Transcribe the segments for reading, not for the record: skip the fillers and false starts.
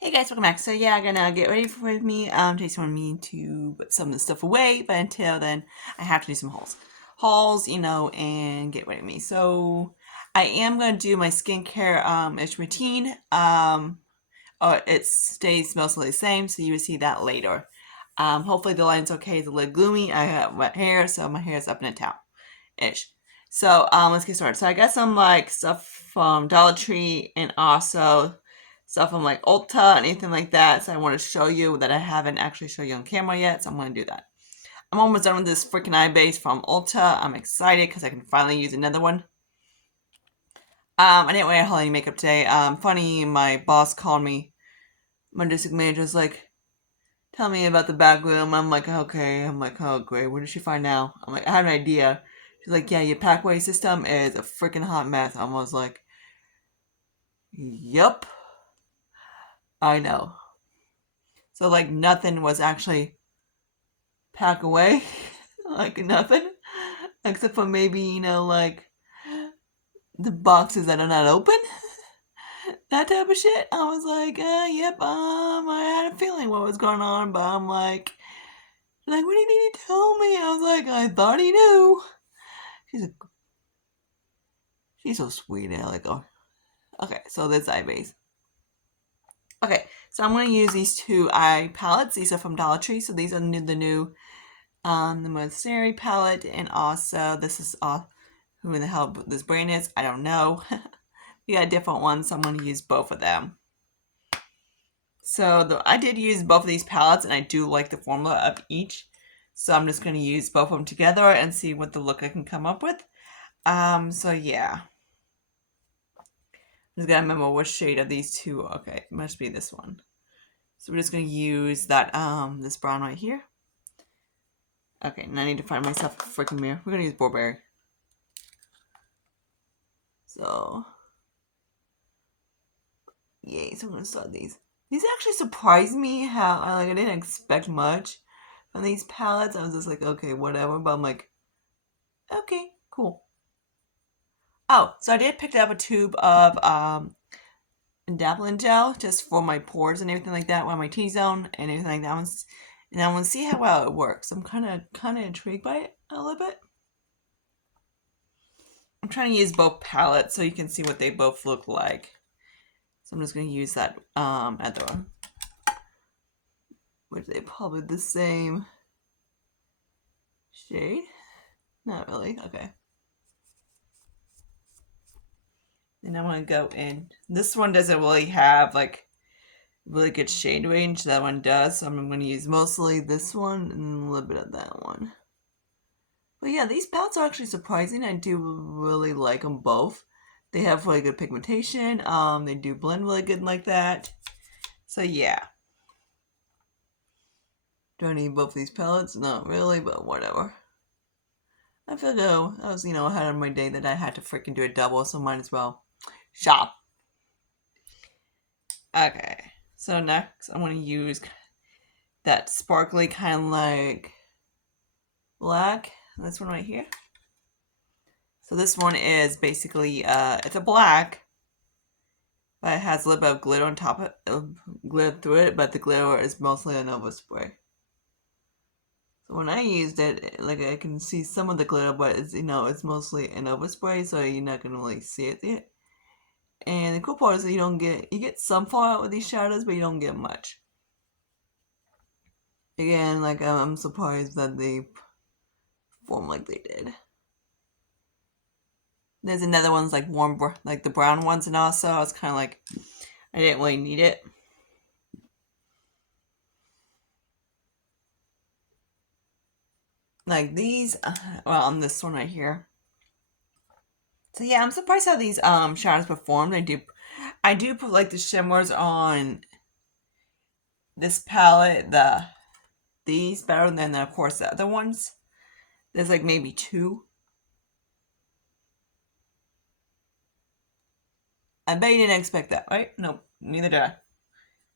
Hey guys, welcome back. So yeah, I'm gonna get ready for with me. Jason wanted me to put some of the stuff away, but until then, I have to do some hauls, and get ready with me. So I am gonna do my skincare ish routine. It stays mostly the same, so you will see that later. Hopefully the lighting's okay. It's a little gloomy. I have wet hair, so my hair is up in a towel ish. So let's get started. So I got some like stuff from Dollar Tree and also stuff from like Ulta and anything like that. So I want to show you that I haven't actually shown you on camera yet. So I'm going to do that. I'm almost done with this freaking eye base from Ulta. I'm excited because I can finally use another one. I didn't wear any makeup today. Funny, my boss called me. My district manager was like, "Tell me about the back room." I'm like, "Okay." I'm like, "Oh, great. What did she find now?" I'm like, "I have an idea." She's like, "Yeah, your packway system is a freaking hot mess." I was like, "Yup, I know." So like nothing was actually packed away, like nothing, except for maybe like the boxes that are not open, that type of shit. I was like, "Yep." I had a feeling what was going on, but I'm like, "What do you need to tell me?" I was like, "I thought he knew." She's like, she's so sweet. And I'm like, oh, okay. So this eye base. Okay, so I'm gonna use these two eye palettes. These are from Dollar Tree. So these are the new the Monastery palette, and also this is who in the hell this brand is. I don't know. We got different ones, so I'm gonna use both of them. So I did use both of these palettes, and I do like the formula of each. So I'm just gonna use both of them together and see what the look I can come up with. So yeah. I just gotta remember which shade of these two. Okay, it must be this one. So we're just gonna use that this brown right here. Okay, and I need to find myself a freaking mirror. We're gonna use Burberry. So yay, so I'm gonna start these. These actually surprised me how I didn't expect much from these palettes. I was just like, okay, whatever, but I'm like, okay, cool. Oh, so I did pick up a tube of Dappling gel just for my pores and everything like that, on my T-zone and everything like that. And I want to see how well it works. I'm kind of intrigued by it a little bit. I'm trying to use both palettes so you can see what they both look like. So I'm just going to use that other one, which they probably the same shade. Not really. Okay. And I want to go in. This one doesn't really have like really good shade range. That one does. So I'm going to use mostly this one and a little bit of that one. But yeah, these palettes are actually surprising. I do really like them both. They have really good pigmentation. They do blend really good like that. So yeah. Do I need both these palettes? Not really, but whatever. I feel though I was, ahead of my day that I had to freaking do a double, so might as well shop. Okay. So next I'm gonna use that sparkly kind of like black. This one right here. So this one is basically it's a black, but it has a little bit of glitter on top of glitter through it, but the glitter is mostly an overspray. So when I used it, like I can see some of the glitter, but it's mostly an overspray, so you're not gonna really see it yet. And the cool part is that you get some fallout with these shadows, but you don't get much. Again, like I'm surprised that they form like they did. There's another one's like warm, like the brown ones, and also I was kind of like, I didn't really need it. Like these, well, on this one right here. So yeah, I'm surprised how these shadows perform. I do put like the shimmers on this palette, these better than of course the other ones. There's like maybe two. I bet you didn't expect that, right? Nope, neither did I.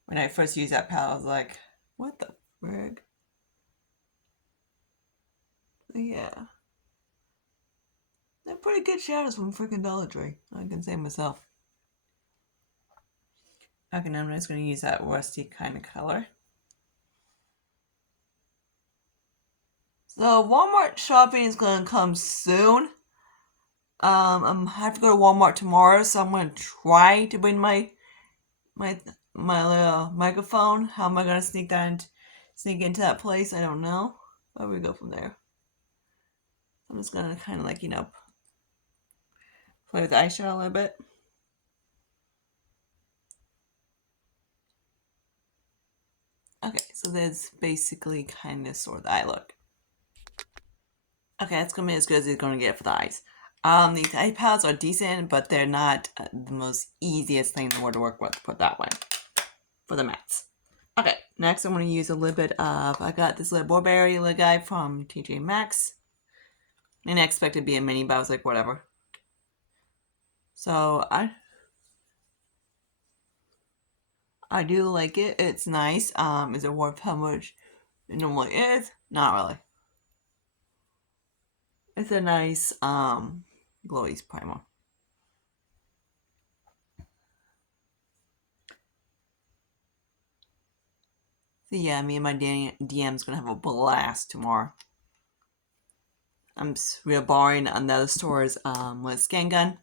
When I first used that palette, I was like, what the frig? But yeah. They're pretty good shadows from freaking Dollar Tree. I can say myself. Okay, now I'm just going to use that rusty kind of color. So Walmart shopping is going to come soon. I have to go to Walmart tomorrow, so I'm going to try to bring my little microphone. How am I going to sneak into that place? I don't know. Where we go from there? I'm just going to kind of like, play with the eyeshadow a little bit. Okay, so that's basically kind of sort of the eye look. Okay, that's going to be as good as it's going to get for the eyes. These eye palettes are decent, but they're not the most easiest thing in the world to work with, put that way, for the mattes. Okay, next I'm going to use a little bit of, I got this little Burberry little guy from TJ Maxx. I didn't expect it to be a mini, but I was like, whatever. So I do like it. It's nice. Is it worth how much it normally is? Not really. It's a nice glowy primer. So yeah, me and my DM's gonna have a blast tomorrow. We're borrowing another store's scan gun,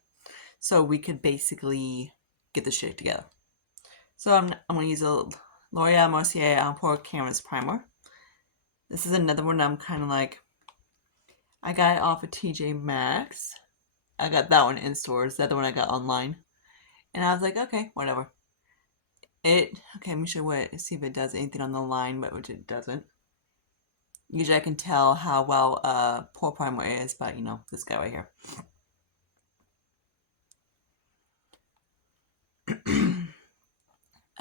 so we could basically get the shit together. So I'm gonna use a L'Oreal Mercier Pore Canvas Primer. This is another one I'm kind of like, I got it off of TJ Maxx. I got that one in stores. The other one I got online, and I was like, okay, whatever. Okay, let me show see if it does anything on the line, but which it doesn't. Usually I can tell how well pore primer is, but this guy right here.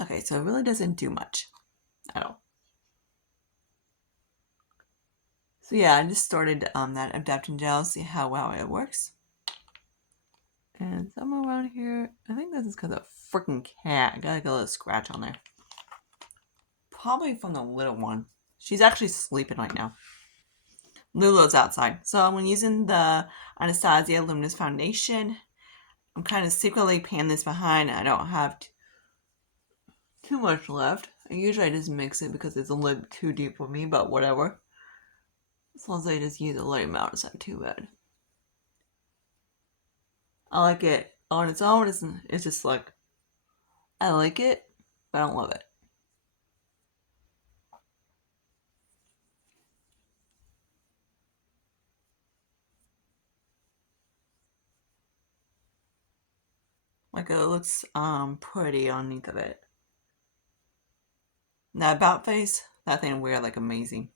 Okay, so it really doesn't do much at all. So yeah, I just started that adapting gel, see how well it works. And somewhere around here, I think this is because of a freaking cat. I got like a little scratch on there. Probably from the little one. She's actually sleeping right now. Lulu's outside. So I'm using the Anastasia Luminous Foundation. I'm kind of secretly panning this behind. I don't have too much left. Usually I just mix it because it's a little too deep for me, but whatever. As long as I just use a light amount, it's not too bad. I like it on its own. It's just like, I like it, but I don't love it. Like it looks pretty underneath of it. That about face, that thing wear like amazing.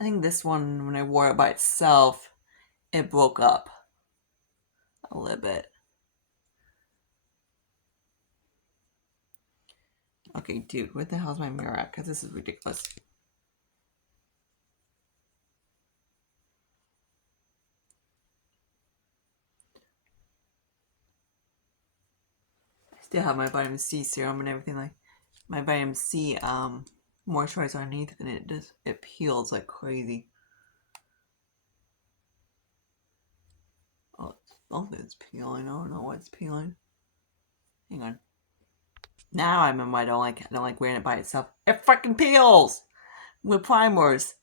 I think this one, when I wore it by itself, it broke up a little bit. Okay, dude, where the hell's my mirror at? Because this is ridiculous. I still have my vitamin C serum and everything, like my vitamin C moisturizer underneath, and it peels like crazy. Oh, something's peeling. I don't know what's peeling. Hang on. Now I remember I don't like wearing it by itself. It fucking peels with primers.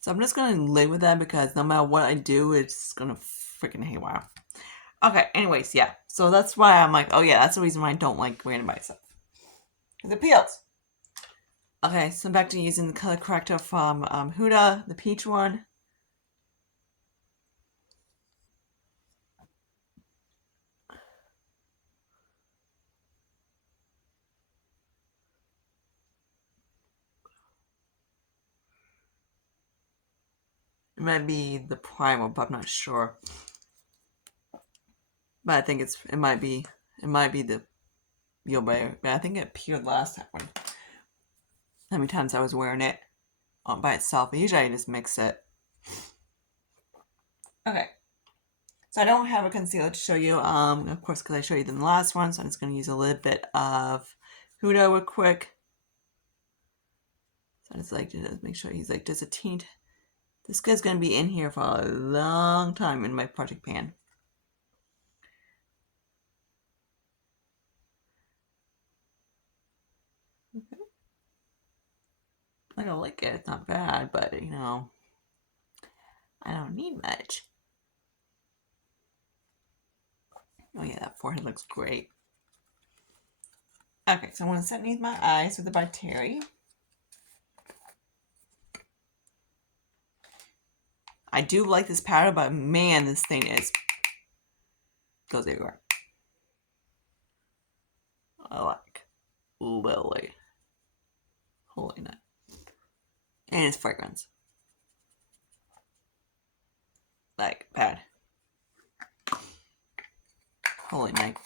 So I'm just gonna live with that because no matter what I do, it's gonna freaking haywire. Okay, anyways, yeah. So that's why I'm like, oh yeah, that's the reason why I don't like wearing it by itself. Because it peels. Okay, so back to using the color corrector from Huda, the peach one. It might be the primer, but I'm not sure. But I think it might be the Bear. But I think it peeled last time. How many times I was wearing it by itself. Usually I just mix it. Okay. So I don't have a concealer to show you, of course, because I showed you in the last one. So I'm just going to use a little bit of Huda real quick. So I just like to make sure he's like just a tint. This guy's going to be in here for a long time in my project pan. don't like it. It's not bad, but you know, I don't need much. Oh yeah, that forehead looks great. Okay, so I'm going to set underneath my eyes with the by Terry. I do like this powder, but man, this thing goes everywhere. I like Lily. Holy night. And it's fragrance. Like, bad. Holy night.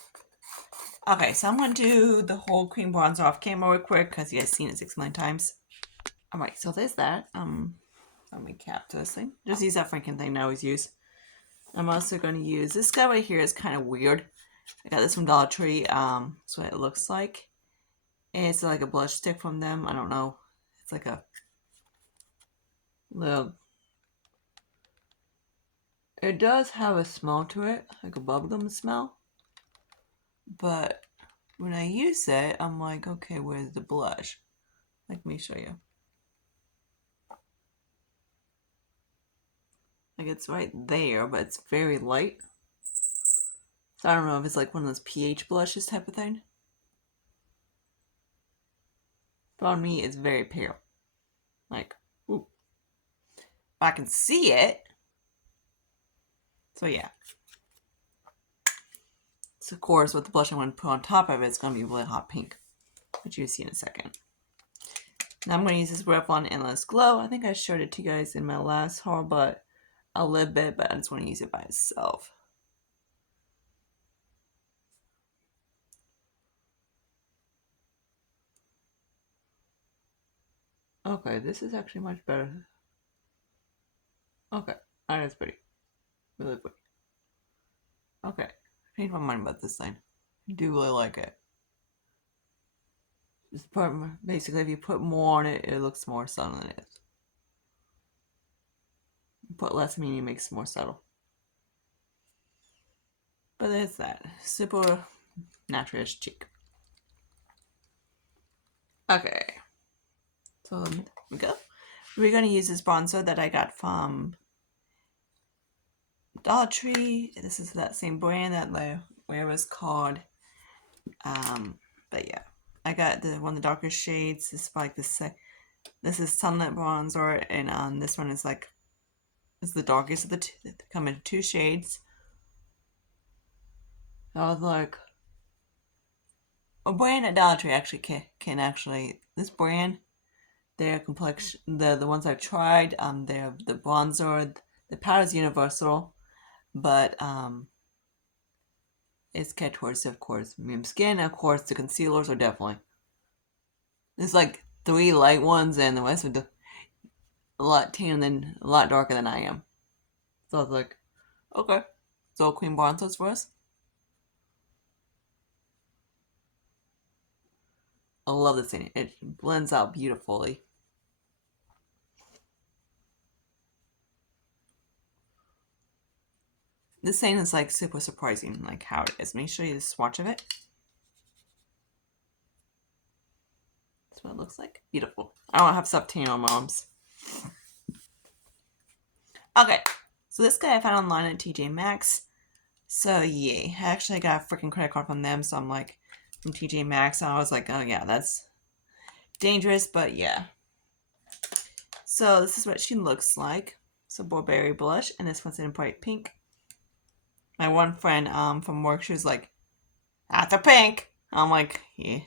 Okay, so I'm going to do the whole cream bronzer off camera real quick because you guys seen it 6 million times. Alright, so there's that. Let me cap this thing. Just use that freaking thing I always use. I'm also going to use this guy right here. Is kind of weird. I got this from Dollar Tree. That's what it looks like. And it's like a blush stick from them. I don't know. It's like a little. It does have a smell to it, like a bubblegum smell. But when I use it, I'm like, okay, where's the blush? Let me show you. Like it's right there, but it's very light. So I don't know if it's like one of those pH blushes type of thing. But on me, it's very pale. Like, ooh. But I can see it. So yeah. So of course, with the blush I'm going to put on top of it, it's going to be really hot pink, which you'll see in a second. Now I'm going to use this Revlon Endless Glow. I think I showed it to you guys in my last haul, but a little bit, but I just want to use it by itself. Okay, this is actually much better. Okay, that is pretty. Really pretty. Okay, I changed my mind about this thing. I do really like it. Just put, basically, if you put more on it, it looks more subtle than it is. You put less, meaning it makes it more subtle. But it's that. Super naturalish cheek. Okay. So there we go. We're going to use this bronzer that I got from Dollar Tree. This is that same brand that where it was called. But yeah, I got one of the darker shades. This is like this. This is Sunlit Bronzer, and this one is like it's the darkest of the two. They come in 2 shades. I was like, a brand at Dollar Tree actually can actually this brand. Their complexion, the ones I've tried, they're the bronzer, the powder's universal, but it's geared towards, of course, medium skin. Of course, the concealers are definitely. There's like 3 light ones, and the rest are a lot tan than a lot darker than I am. So I was like, okay, so cream bronzers for us. I love this thing. It blends out beautifully. This thing is like super surprising, like how it is. Let me show you the swatch of it. That's what it looks like. Beautiful. I don't have stuff tan on my arms. Okay, so this guy I found online at TJ Maxx. So yay, I actually got a freaking credit card from them. So I'm like, from TJ Maxx. And I was like, oh yeah, that's dangerous, but yeah. So this is what she looks like. So Burberry blush, and this one's in bright pink. My one friend from work, she was like, "That's a pink." I'm like, yeah.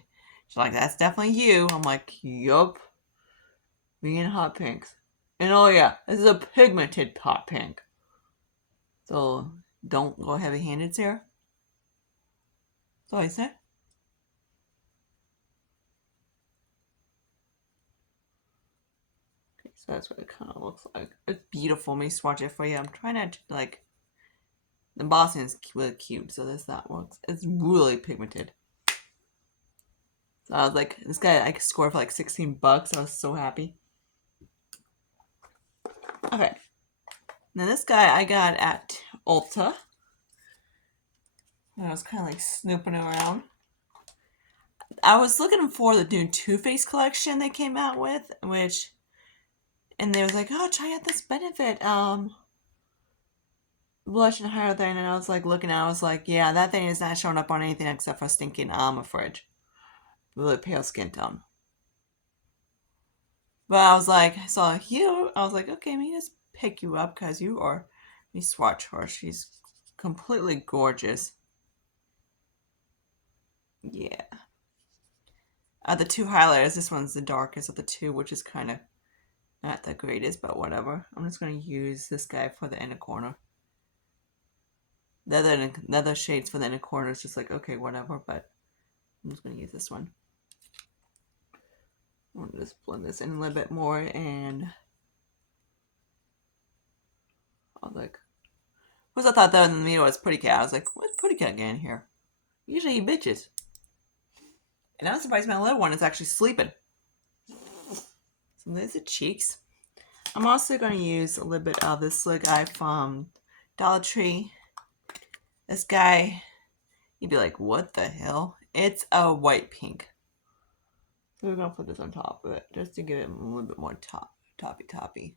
She's like, "That's definitely you." I'm like, yup. Me and hot pinks. And oh yeah, this is a pigmented hot pink. So don't go heavy-handed here. So I said. Okay, so that's what it kind of looks like. It's beautiful. Let me swatch it for you. I'm trying not to like. The Boston is really cute, so that works. It's really pigmented. So I was like, this guy I scored for like $16. I was so happy. Okay. Now this guy I got at Ulta. I was kind of like snooping around. I was looking for the new Too Faced collection they came out with, which And they was like, oh, try out this Benefit blush and highlighter thing. And I was like looking at it, I was like, yeah, that thing is not showing up on anything except for stinking a fridge. Really pale skin tone. But I was like, I saw you. I was like, okay, let me just pick you up because you are. Let me swatch her. She's completely gorgeous. Yeah. The two highlighters, this one's the darkest of the two, which is kind of not the greatest, but whatever. I'm just going to use this guy for the inner corner. The other shades for the inner corner is just like, okay, whatever, but I'm just going to use this one. I'm going to just blend this in a little bit more, and I was like, first I thought that in the middle was Pretty Cat. I was like, what's Pretty Cat getting here? Usually he bitches. And I'm surprised my little one is actually sleeping. So there's the cheeks. I'm also going to use a little bit of this little guy from Dollar Tree. This guy, you'd be like, what the hell? It's a white pink. So we're going to put this on top of it just to give it a little bit more toppy.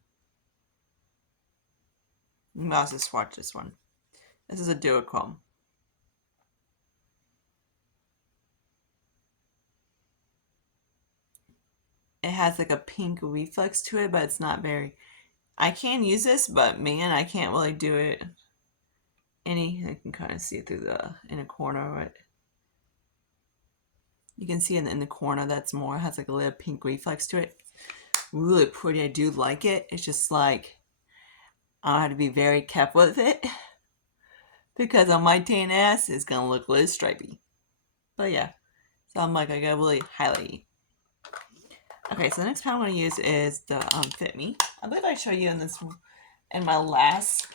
You can also swatch this one. This is a duochrome. It has like a pink reflex to it, but it's not very... I can use this, but man, I can't really do it I can kind of see it through the inner corner, right? You can see in the corner that's more, has like a little pink reflex to it. Really pretty. I do like it. It's just like, I have to be very careful with it because on my tan ass, it's going to look a little stripy. But yeah, so I'm like, I gotta really highlight. Okay, so the next palette I'm going to use is the Fit Me. I believe I showed you in my last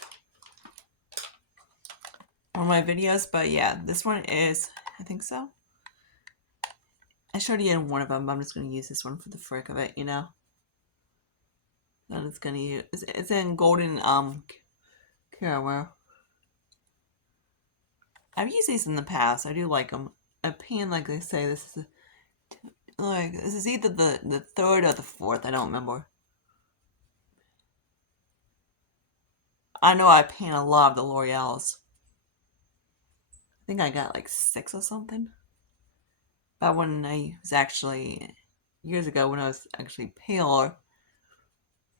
one of my videos, but yeah, this one is, I think so. I showed you in one of them, but I'm just going to use this one for the frick of it, you know? Then it's going to use, it's in golden caramel. I've used these in the past. I do like them. A pan, like they say, this is either the third or the fourth. I don't remember. I know I pan a lot of the L'Oreal's. I think I got like 6 or something. But when I was actually, years ago, when I was actually paler,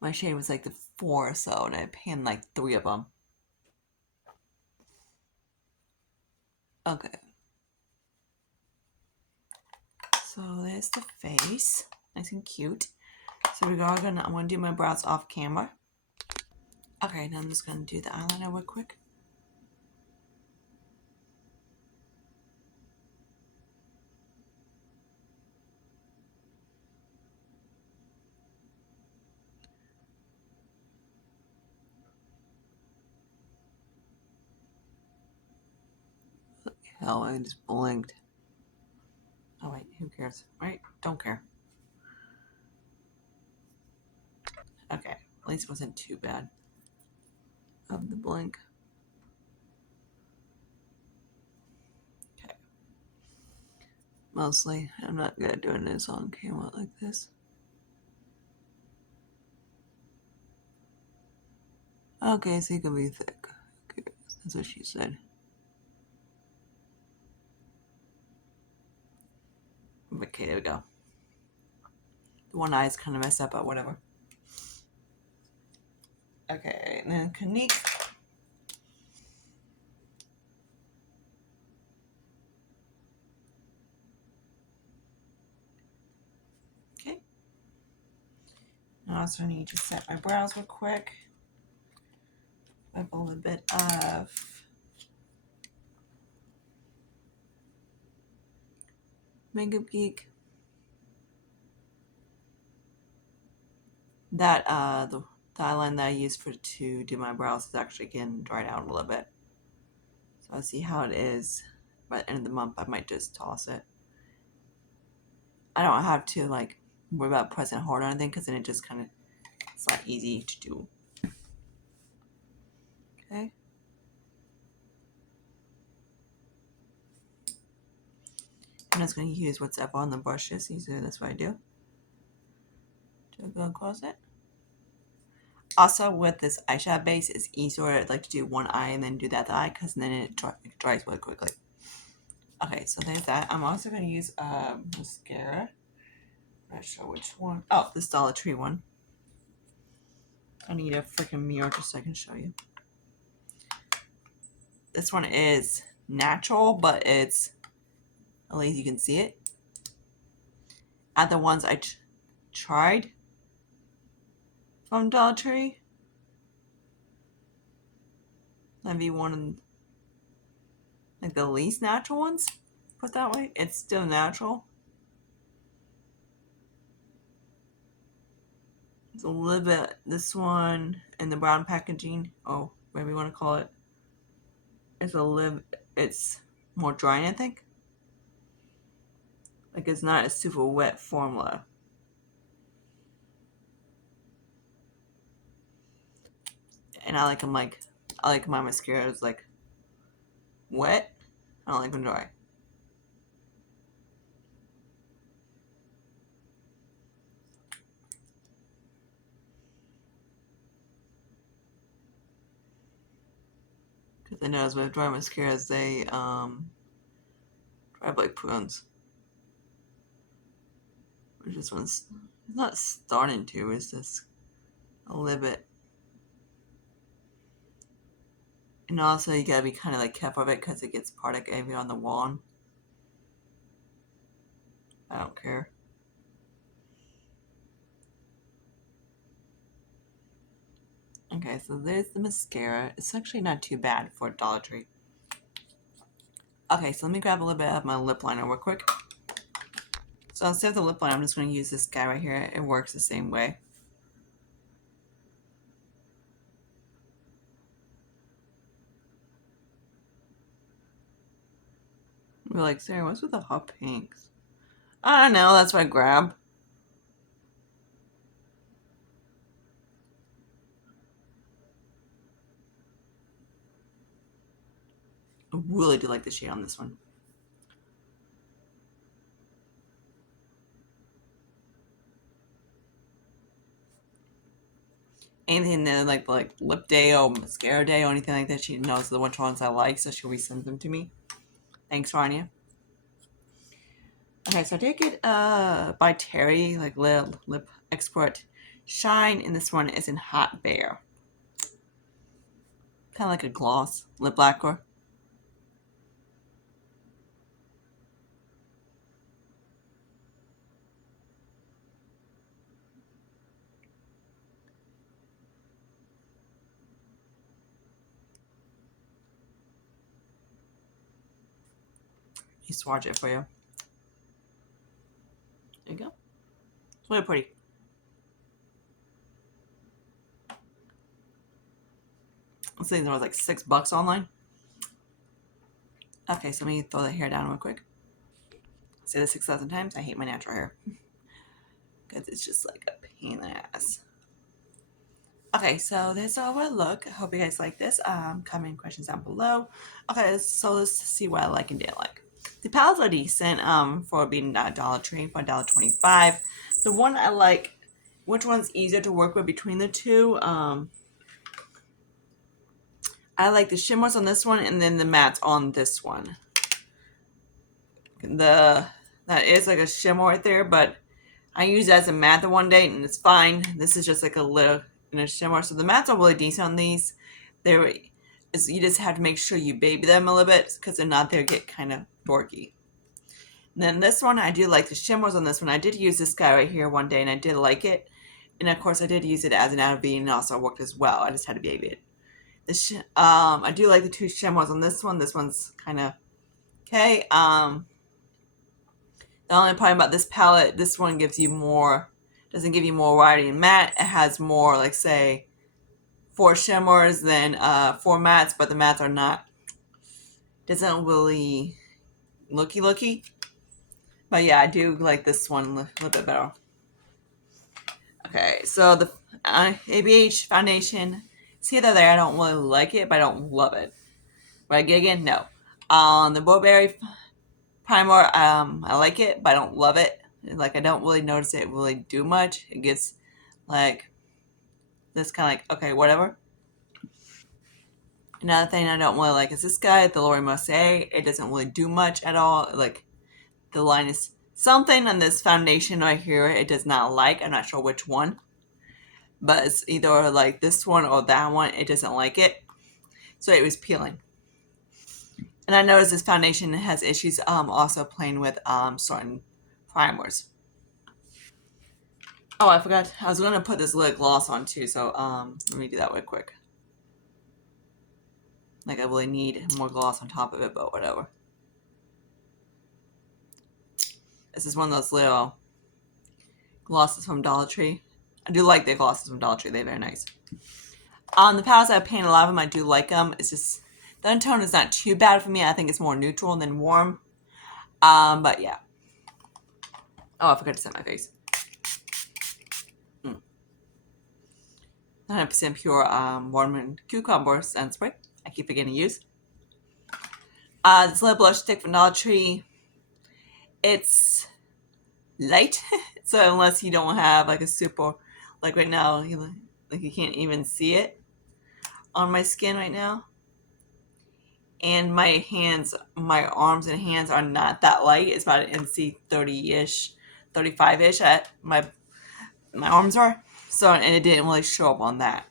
my shade was like the 4 or so, and I panned like 3 of them. Okay. So there's the face. Nice and cute. So I'm gonna do my brows off camera. Okay, now I'm just gonna do the eyeliner real quick. Hell, I just blinked. Oh wait, who cares? Right? Don't care. Okay, at least it wasn't too bad of the blink. Okay. Mostly, I'm not good at doing this on camera like this. Okay, so you can be thick. Okay, that's what she said. Okay, there we go. The one eye is kind of messed up, but whatever. Okay, and then Clinique. Okay. I also need to set my brows real quick. With a little bit of Makeup Geek. That the eyeliner that I use to do my brows is actually getting dried out a little bit. So I'll see how it is by the end of the month. I might just toss it. I don't have to like worry about pressing hard or anything because then it just kind of, it's not easy to do. Okay. I'm just going to use whatever on the brushes. Usually that's what I do. To go across it. Also, with this eyeshadow base, it's easier like to do one eye and then do that eye because then it dries really quickly. Okay, so there's that. I'm also going to use mascara. I'm not sure which one. Oh, this Dollar Tree one. I need a freaking mirror just so I can show you. This one is natural, but it's, at least you can see it. Other ones I tried from Dollar Tree. Maybe one of like the least natural ones, put that way. It's still natural. It's a little bit, this one in the brown packaging, oh, whatever you want to call it. It's more drying, I think. Like it's not a super wet formula. And I like them I like my mascaras like wet. I don't like them dry. Because I notice with dry mascaras, they dry like prunes. Which this one's, it's not starting to, it's just a little bit. And also you gotta be kind of like careful of it because it gets part of it on the wand. I don't care. Okay, so there's the mascara. It's actually not too bad for Dollar Tree. Okay, so let me grab a little bit of my lip liner real quick. So instead of the lip liner, I'm just going to use this guy right here. It works the same way. We're like, Sarah, what's with the hot pinks? I don't know, that's what I grab. I really do like the shade on this one. Anything that like lip day or mascara day or anything like that, she knows the which ones I like, so she'll resend them to me. Thanks, Rania. Okay, so I did get by Terry, like lip expert shine, and this one is in Hot Bear. Kind of like a gloss lip lacquer. You swatch it for you. There you go. It's really pretty. This thing was like $6 online. Okay, so let me throw the hair down real quick. Say this 6,000 times. I hate my natural hair because it's just like a pain in the ass. Okay, so this is how I look. I hope you guys like this. Comment questions down below. Okay, so let's see what I like and didn't like. The palettes are decent for being Dollar Tree for $1.25. The one I like, which one's easier to work with between the two? I like the shimmers on this one and then the mattes on this one. That is like a shimmer right there, but I use it as a matte the one day and it's fine. This is just like a little in a shimmer. So the mattes are really decent on these. You just have to make sure you baby them a little bit because if not, they'll get kind of dorky. And then this one, I do like the shimmers on this one. I did use this guy right here one day and I did like it. And of course, I did use it as an outer V and it also worked as well. I just had to baby it. I do like the two shimmers on this one. This one's kind of okay. The only problem about this palette, this one doesn't give you more variety in matte. It has more, like say, 4 shimmers than 4 mattes, but the mattes are not, doesn't really looky. But yeah, I do like this one a little bit better. Okay, so the ABH foundation, see that there, I don't really like it, but I don't love it. But I get again, no. The Burberry primer, I like it, but I don't love it. Like, I don't really notice it really do much. It gets, like, That's kind of like, okay, whatever. Another thing I don't really like is this guy, the Laura Mercier. It doesn't really do much at all. Like, the line is something on this foundation right here it does not like. I'm not sure which one. But it's either like this one or that one. It doesn't like it. So it was peeling. And I noticed this foundation has issues also playing with certain primers. Oh, I forgot. I was going to put this lip gloss on too. So let me do that real quick. Like, I really need more gloss on top of it, but whatever. This is one of those little glosses from Dollar Tree. I do like the glosses from Dollar Tree. They're very nice. The palettes I've painted, a lot of them I do like them. It's just the undertone is not too bad for me. I think it's more neutral than warm. But yeah. Oh, I forgot to set my face. 100% pure watermelon cucumber scent spray. I keep forgetting to use. This lip blush stick from Dollar Tree. It's light, so unless you don't have like a super, like right now, you can't even see it on my skin right now. And my hands, my arms and hands are not that light. It's about an NC 30-ish, 35-ish at my arms are. So, and it didn't really show up on that.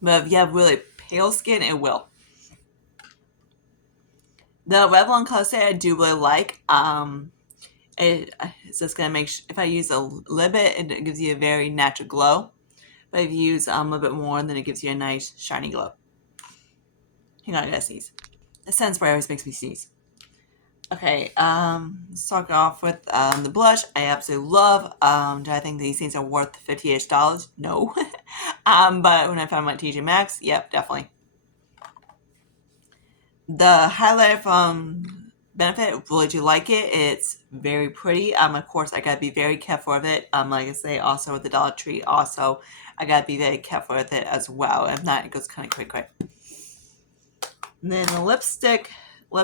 But if you have really pale skin, it will. The Revlon color set I do really like. It's just gonna make if I use a little bit, it gives you a very natural glow. But if you use a little bit more, then it gives you a nice shiny glow. Hang on, I gotta sneeze. The scent spray always makes me sneeze. Okay, let's start off with the blush. I absolutely love. Do I think these things are worth $50-ish? No. But when I found them at TJ Maxx, yep, definitely. The highlighter from Benefit, really do like it. It's very pretty. Of course, I gotta be very careful with it. Like I say, also with the Dollar Tree, also I gotta be very careful with it as well. If not, it goes kind of quick. And then the lip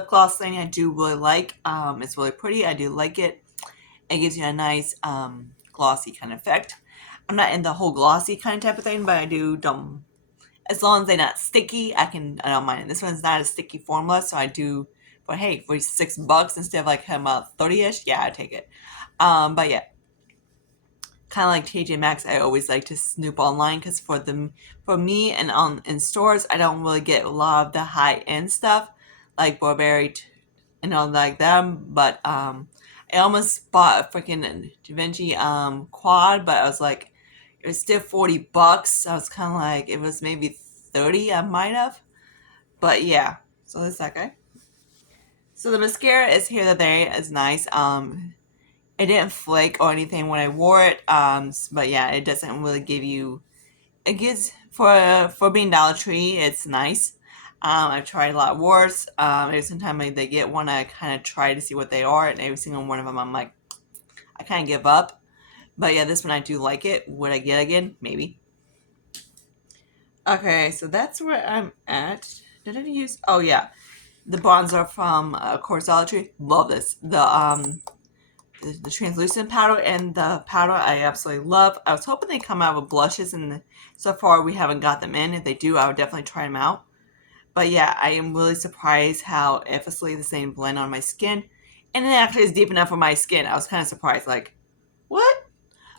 gloss thing, I do really like. It's really pretty. I do like it. It gives you a nice glossy kind of effect. I'm not in the whole glossy kind of type of thing, but I do as long as they're not sticky, I don't mind it. This one's not a sticky formula, so I do. But hey, for $6 instead of like 30-ish, yeah, I take it. But yeah, kind of like TJ Maxx, I always like to snoop online because for me and in stores, I don't really get a lot of the high end stuff like Burberry and all like them. But I almost bought a freaking Givenchy quad, but I was like, it was still $40. I was kind of like, it was maybe 30. I might have, but yeah. So that's that guy. So the mascara is Here That There is nice. It didn't flake or anything when I wore it. But yeah, it doesn't really give you. It gives for being Dollar Tree, it's nice. I've tried a lot worse. Every time they get one, I kind of try to see what they are, and every single one of them, I'm like, I kind of give up. But yeah, this one I do like it. Would I get again? Maybe. Okay, so that's where I'm at. Did I use? Oh yeah, the bronzer from Dollar Tree. Love this. The translucent powder and the powder I absolutely love. I was hoping they'd come out with blushes, and so far we haven't got them in. If they do, I would definitely try them out. But yeah, I am really surprised how effortlessly the same blend on my skin, and it actually is deep enough for my skin. I was kind of surprised, like, what?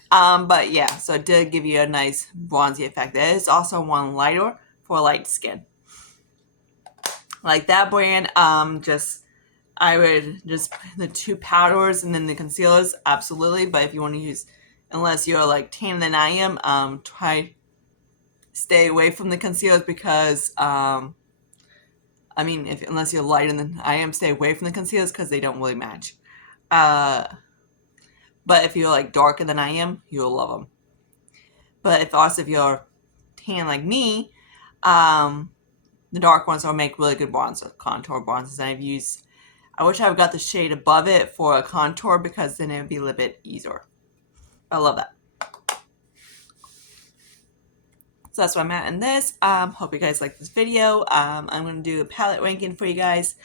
But yeah, so it did give you a nice bronzy effect. There is also one lighter for light skin. Like that brand, I would just the two powders and then the concealers, absolutely. But if you want to use, unless you're like tan than I am, try stay away from the concealers because unless you're lighter than I am, stay away from the concealers because they don't really match. But if you're like darker than I am, you'll love them. But if you're tan like me, the dark ones will make really good contour bronzers. And I wish I got the shade above it for a contour because then it would be a little bit easier. I love that. So that's where I'm at in this. Hope you guys like this video. I'm going to do a palette ranking for you guys.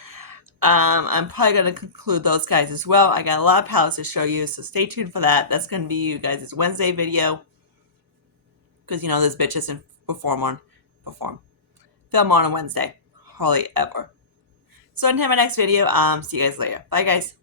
I'm probably going to conclude those guys as well. I got a lot of palettes to show you, so stay tuned for that. That's going to be you guys' Wednesday video. Because, this bitch doesn't film on a Wednesday. Hardly ever. So until my next video, see you guys later. Bye, guys.